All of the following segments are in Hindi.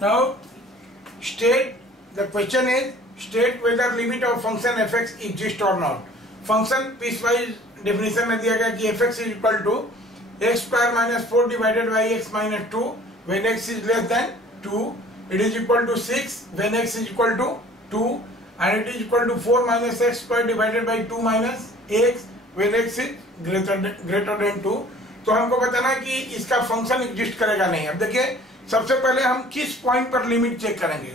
Now, state the question is state whether limit of function fx exists or not. Function piecewise definition में दिया गया कि fx is equal to x square minus 4 divided by x minus 2 when x is less than 2. It is equal to 6 when x is equal to 2, and it is equal to 4 minus x square divided by 2 minus x when x is greater than 2. तो हमको बताना है कि इसका फंक्शन एग्जिस्ट करेगा नहीं. अब देखिए, सबसे पहले हम किस पॉइंट पर लिमिट चेक करेंगे.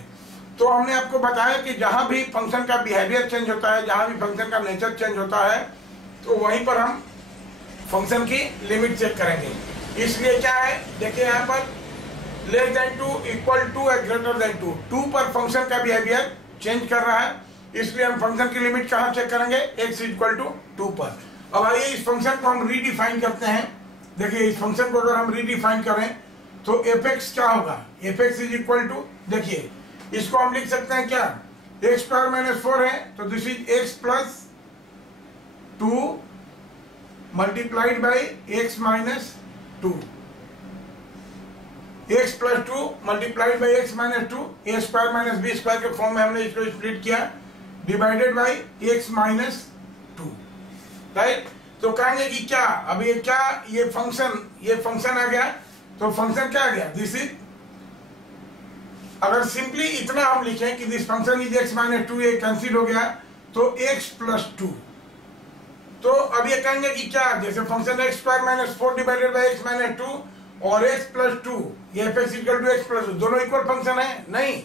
तो हमने आपको बताया कि जहां भी फंक्शन का बिहेवियर चेंज होता है, जहां भी फंक्शन का नेचर चेंज होता है, तो वहीं पर हम फंक्शन की लिमिट चेक करेंगे. इसलिए क्या है, देखिए यहाँ पर लेस देन 2, इक्वल टू या ग्रेटर देन 2, 2 पर फंक्शन का बिहेवियर चेंज कर रहा है, इसलिए हम फंक्शन की लिमिट कहाँ चेक करेंगे, x इक्वल टू 2 पर. अब आइए इस फंक्शन को हम रीडिफाइन करते हैं. देखिए, इस फंक्शन को अगर हम रीडिफाइन करें तो fx क्या होगा, fx इज इक्वल टू, देखिए इसको हम लिख सकते हैं क्या, x स्क्वायर माइनस 4 है तो this is x plus 2 multiplied by x minus 2, x plus 2 multiplied by x minus 2, a square minus b square के फॉर्म में हमने इसको स्प्लिट किया, divided by x minus 2, right. तो कहेंगे कि क्या, अब ये क्या, ये फंक्शन आ गया, तो फंक्शन क्या आ गया, दिस इज, अगर सिंपली इतना हम लिखें कि this function is x minus 2, ये कैंसिल हो गया तो x प्लस 2. तो अब ये कहेंगे कि क्या, जैसे function x square minus 4 divided by x minus 2 और x प्लस 2, ये fx equal to x plus 2, दोनों इक्वल फंक्शन है, नहीं.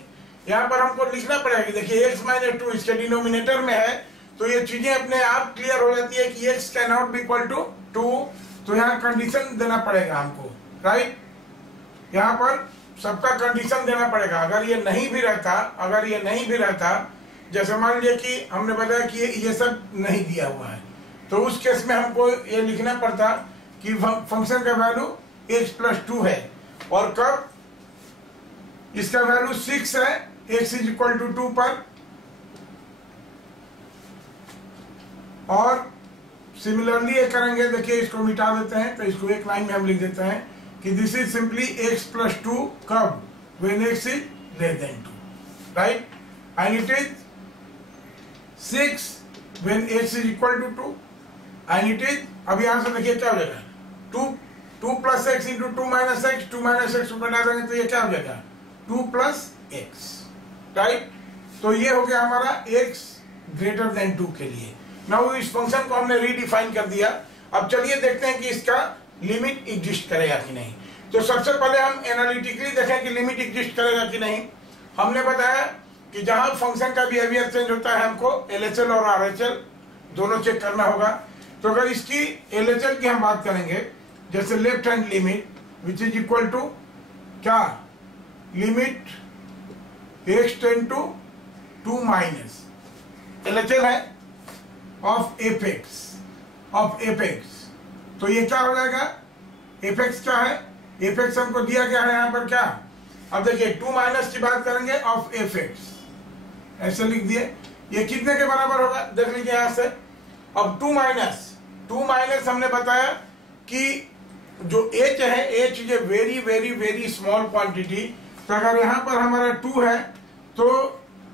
यहाँ पर हमको लिखना पड़ेगा, देखिए x माइनस 2 इसके डिनोमिनेटर में है, तो ये चीजें अपने आप क्लियर हो जाती है कि x can not be equal to 2. तो यहाँ कंडीशन देना पड़ेगा हमको, राइट. यहाँ पर सबका कंडीशन देना पड़ेगा. अगर ये नहीं भी रहता, जैसे मान लीजिए कि हमने बताया कि ये सब नहीं दिया हुआ है, तो उस केस में हमको ये लिखना पड़ता कि फंक्शन का वैल्यू x प्लस 2 है, और कब इसका वैल्यू 6 है, x इज इक्वल टू 2 पर. और सिमिलरली ये करेंगे, देखिए इसको मिटा देते हैं, तो इसको एक लाइन में हम लिख देते हैं कि this is simply x plus 2 कब, when x is less than 2, right. And it is 6 when x is equal to 2, and it is, अब यहां से देखिए क्या हो जाएगा, 2 plus x into 2 minus x, 2 minus x को घटा देंगे तो ये क्या हो जाएगा, 2 प्लस एक्स, राइट. तो ये हो गया हमारा x ग्रेटर देन 2 के लिए. नाउ इस फंक्शन को हमने रीडिफाइन कर दिया. अब चलिए देखते हैं कि इसका लिमिट एग्जिस्ट करेगा कि नहीं. तो सबसे पहले हम एनालिटिकली देखें कि लिमिट एग्जिस्ट करेगा कि नहीं. हमने बताया कि जहां फंक्शन का बिहेवियर चेंज होता है, हमको LHL और RHL दोनों चेक करना होगा. तो अगर इसकी LHL की हम बात करेंगे, जैसे left hand limit which is equal to क्या, limit x tend to 2 minus LHL है ऑफ एपेक्स. तो ये क्या हो जाएगा, एपेक्स क्या है, एपेक्स हमको दिया गया है यहाँ पर क्या. अब देखिए 2 माइनस की बात करेंगे ऑफ एपेक्स, ऐसे लिख दिए. ये कितने के बराबर होगा, देख लीजिए यहाँ से. अब 2 माइनस हमने बताया कि जो h है, h is a very very very small quantity. तो अगर यहाँ पर हमारा 2 है तो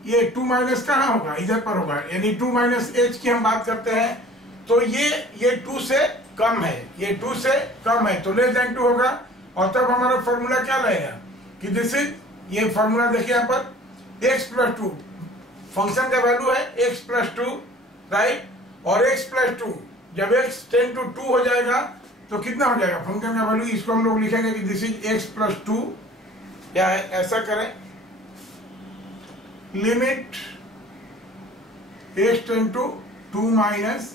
ये 2 माइनस कहाँ होगा, इधर पर होगा, यानी 2 माइनस h की हम बात करते हैं, तो ये 2 से कम है, ये 2 से कम है, तो लेस देन 2 होगा. और तब हमारा फॉर्मूला क्या रहेगा कि दिस इज, ये फॉर्मूला देखिए यहाँ पर x प्लस 2, फंक्शन का वैल्यू है x प्लस 2, राइट. और x प्लस 2 जब x टेंड टू 2 हो जाएगा तो कितना हो जाएगा फंक्शन का वैल्यू. इसको हम लोग लिखेंगे कि दिस इज x प्लस 2, क्या है, ऐसा करें, limit x tend to 2 minus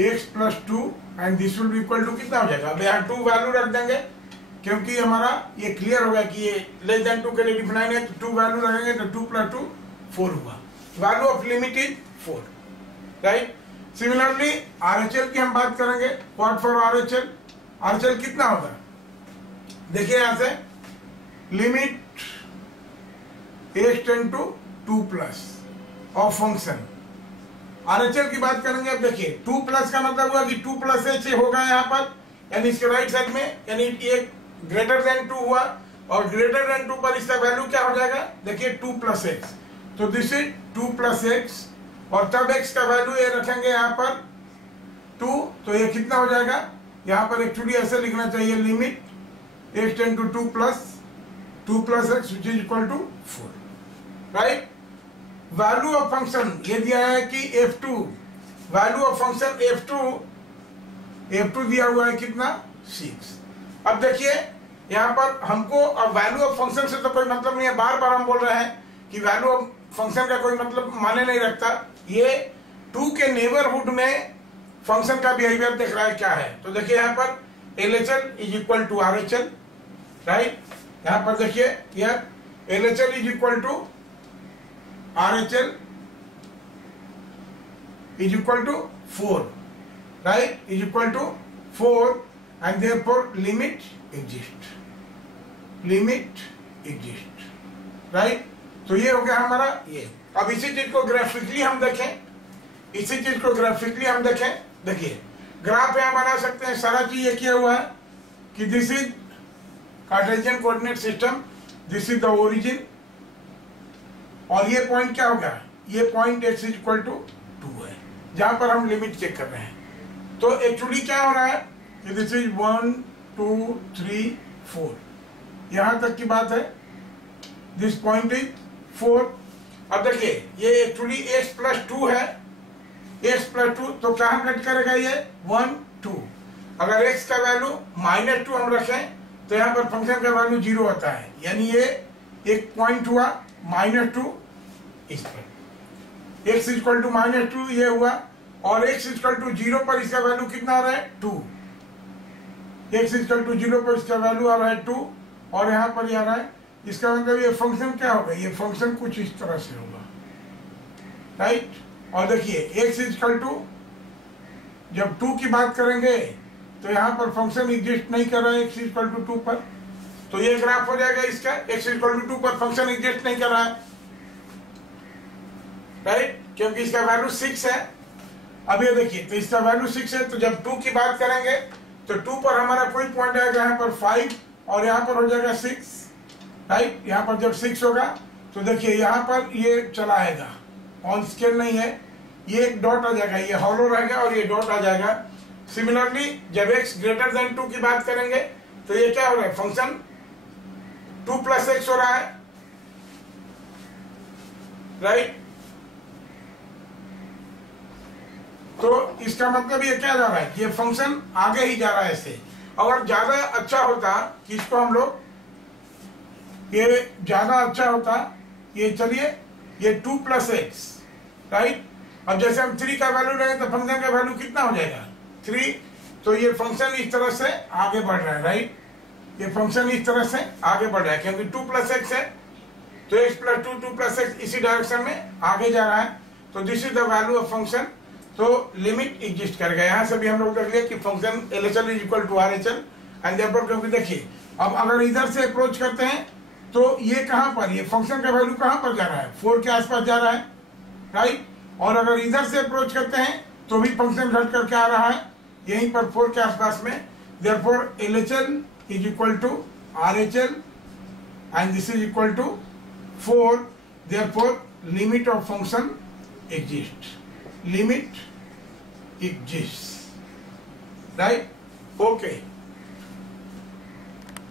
x plus 2, and this will be equal to कितना हो जाएगा. अब यहाँ 2 वैल्यू रख देंगे क्योंकि हमारा ये क्लियर होगा कि ये लेस देन 2 के लिए डिफाइन है, तो 2 वैल्यू रखेंगे तो 2 प्लस 2 4 हुआ. Value of limit is 4, right. Similarly RHL की हम बात करेंगे. व्हाट फॉर RHL, RHL कितना होगा, देखिए यहां से limit x tend to 2 plus of function. RHL की बात करेंगे. अब देखिए 2 प्लस का मतलब हुआ कि 2 प्लस h होगा यहाँ पर, यानी इसके राइट साइड में, यानी ये ग्रेटर देन 2 हुआ. और ग्रेटर देन 2 पर इसका वैल्यू क्या हो जाएगा, देखिए 2 प्लस एक्स, तो दिस इज 2 प्लस एक्स, और तब एक्स का वैल्यू ये रखेंगे यहाँ पर 2, तो ये कितना हो जाएगा, यहाँ पर एक्चुअली ऐसे लिखना चाहिए limit x tend to 2 plus x which is equal to 4, right. Value of function ये दिया है कि f2, value of function f2 दिया हुआ है कितना, 6। अब देखिए यहाँ पर हमको अब वैल्यू ऑफ फंक्शन से तो कोई मतलब नहीं है, बार बार हम बोल रहे हैं कि वैल्यू ऑफ फंक्शन का कोई मतलब माने नहीं रखता, ये 2 के नेबरहुड में फंक्शन का बिहेवियर देख रहा है क्या है। तो देखिए यहाँ पर LHL is equal to RHL, right. यहाँ पर देखिए यार LHL is equal to RHL is equal to 4, right, is equal to 4 and therefore limit exist, right. तो ये हो गया हमारा ये। अब इसी चीज को ग्राफिकली हम देखें, देखिए ग्राफ यहाँ बना सकते हैं, सारा चीज ये किया हुआ है कि this is cartesian coordinate system, this is the origin, और ये पॉइंट क्या होगा, ये point x is equal to 2 है, जहां पर हम लिमिट चेक कर रहे हैं। तो एक्चुअली क्या हो रहा है कि दिस इज 1 2 3 4, यहां तक की बात है, दिस पॉइंट इज 4। अब देखिए ये एक्चुअली x प्लस 2 है, x प्लस 2, तो कहाँ कट करेगा ये 1 2। अगर x का वैल्यू -2 हम रखें तो यहाँ पर फंक्शन का वैल्यू 0 होता है, यानी ये एक पॉइंट हुआ -2, इस पर x इक्वल टू -2 ये हुआ, और x इक्वल टू 0 पर इसका वैल्यू कितना आ रहा है 2, x इक्वल टू 0 पर इसका वैल्यू आ रहा है 2, और यहाँ पर ये आ रहा है, इसका मतलब ये फंक्शन क्या होगा, ये फंक्शन कुछ इस तरह से होगा, राइट। और देखिए x इक्वल टू, जब 2 की बात करेंगे तो यहाँ पर फंक्शन एग्जिस्ट नहीं कर रहा है x इक्वल टू 2 पर, तो ये ग्राफ हो जाएगा इसका, x इक्वल टू 2 पर फंक्शन एग्जिस्ट नहीं कर रहा है, राइट, क्योंकि इसका वैल्यू 6 है। अब ये देखिए, तो इसका वैल्यू 6 है, तो जब 2 की बात करेंगे तो 2 पर हमारा कोई पॉइंट आएगा यहाँ पर 5, और यहाँ पर हो जाएगा 6, राइट। यहाँ पर जब 6 होगा तो देखिए यहाँ पर ये चला आएगा, ऑन स्केल नहीं है, ये एक डॉट आ जाएगा, ये हॉलो रहेगा और ये डॉट आ जाएगा। सिमिलरली जब x ग्रेटर देन 2 की बात करेंगे तो ये क्या हो रहा है, फंक्शन 2 प्लस एक्स हो रहा है, राइट। तो इसका मतलब ये क्या जा रहा है, ये फंक्शन आगे ही जा रहा है ऐसे। अगर ज्यादा अच्छा होता कि इसको हम लोग, ये ज्यादा अच्छा होता ये, चलिए ये 2 प्लस एक्स, राइट। अब जैसे हम 3 का वैल्यू लेंगे तो फंक्शन का वैल्यू कितना हो जाएगा 3, तो ये फंक्शन इस तरह से आगे बढ़ रहा है, राइट। ये फंक्शन इस तरह से आगे बढ़ रहा है क्योंकि 2 प्लस एक्स है, तो x प्लस 2 प्लस एक्स इसी डायरेक्शन में आगे जा रहा है, तो this is the value of function. तो लिमिट एग्जिस्ट करेगा, यहाँ से भी हम लोग देख लिया कि function LHL is equal to RHL, and therefore क्योंकि देखिए अब अगर इधर से अप्रोच करते हैं तो ये कहाँ पर, ये फंक्शन का वैल्यू कहाँ पर जा रहा है, 4 के आसपास जा रहा है, राइट। और अगर इधर से अप्रोच करते हैं तो भी फंक्शन घट करके आ रहा है यहीं पर 4 के आसपास में, therefore LHL is equal to RHL and this is equal to 4, therefore limit of function exist, limit exists, right? Okay.